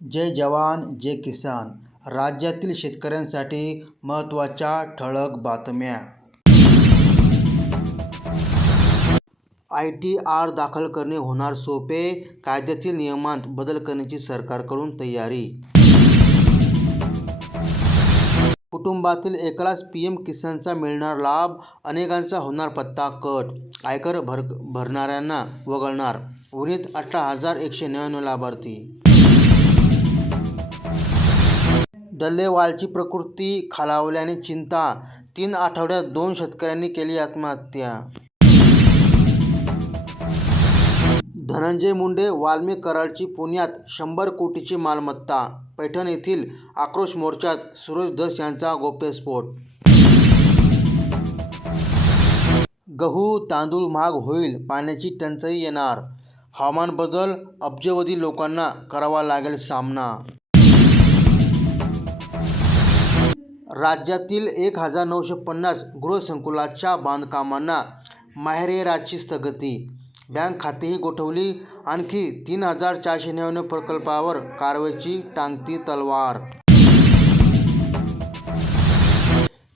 जय जवान जय किसान. राज्यातील शेतकऱ्यांसाठी महत्त्वाच्या ठळक बातम्या. आय टी आर दाखल करणे होणार सोपे कायद्यातील नियमांत बदल करण्याची सरकारकडून तयारी. कुटुंबातील एकालाच पी एम किसानचा मिळणार लाभ अनेकांचा होणार पत्ता कट आयकर भर भरणाऱ्यांना वगळणार. उर्वरित अठरा हजार एकशे नव्याण्णव लाभार्थी. डल्लेवालची प्रकृती खालावल्याने चिंता. तीन आठवड्यात दोन शेतकऱ्यांनी केली आत्महत्या. धनंजय मुंडे वाल्मिक कराडची पुण्यात शंभर कोटीची मालमत्ता. पैठण येथील आक्रोश मोर्चात सुरेश दस यांचा गोप्यस्फोट गहू तांदूळ महाग होईल पाण्याची टंचाई येणार. हवामान बदल अब्जवधी लोकांना करावा लागेल सामना. राज्यातील एक हजार नऊशे पन्नास गृहसंकुलाच्या बांधकामांना माहेरेराची स्थगिती. बँक खातेही गोठवली. आणखी तीन हजार चारशे नव्याण्णव प्रकल्पावर कारवाईची टांगती तलवार.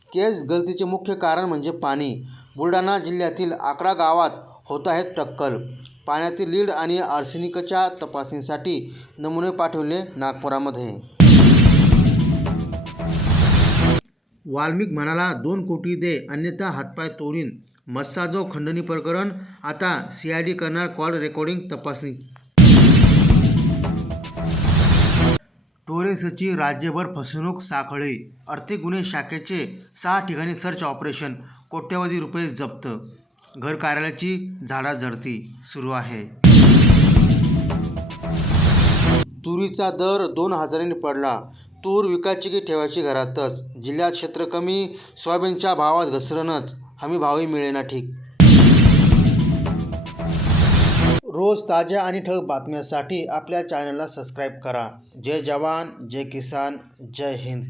केस गळतीचे मुख्य कारण म्हणजे पाणी. बुलढाणा जिल्ह्यातील अकरा गावात होत आहेत टक्कल. पाण्यातील लीड आणि आर्सेनिकच्या तपासणीसाठी नमुने पाठवले नागपुरामध्ये. वाल्मिक म्हणाला दोन कोटी दे अन्यथा हातपाय तोडीन. मस्साजो खंडणी प्रकरण. आता सीआयडी करणार कॉल रेकॉर्डिंग तपासणी. टोरेसची राज्यभर फसवणूक साखळी. आर्थिक गुन्हे शाखेचे सहा ठिकाणी सर्च ऑपरेशन कोट्यवधी रुपये जप्त. घर कार्यालयाची झाडाझडती सुरू आहे. तुरीचा दर दोन हजारांनी पडला. तूर विकायची की ठेवायची घरातच. जिल्ह्यात क्षेत्र कमी सोयाबीनच्या भावात घसरणच. हमी भावही मिळेना ठीक. रोज ताज्या आणि ठळक बातम्यांसाठी आपल्या चॅनलला सबस्क्राईब करा. जय जवान जय किसान जय हिंद.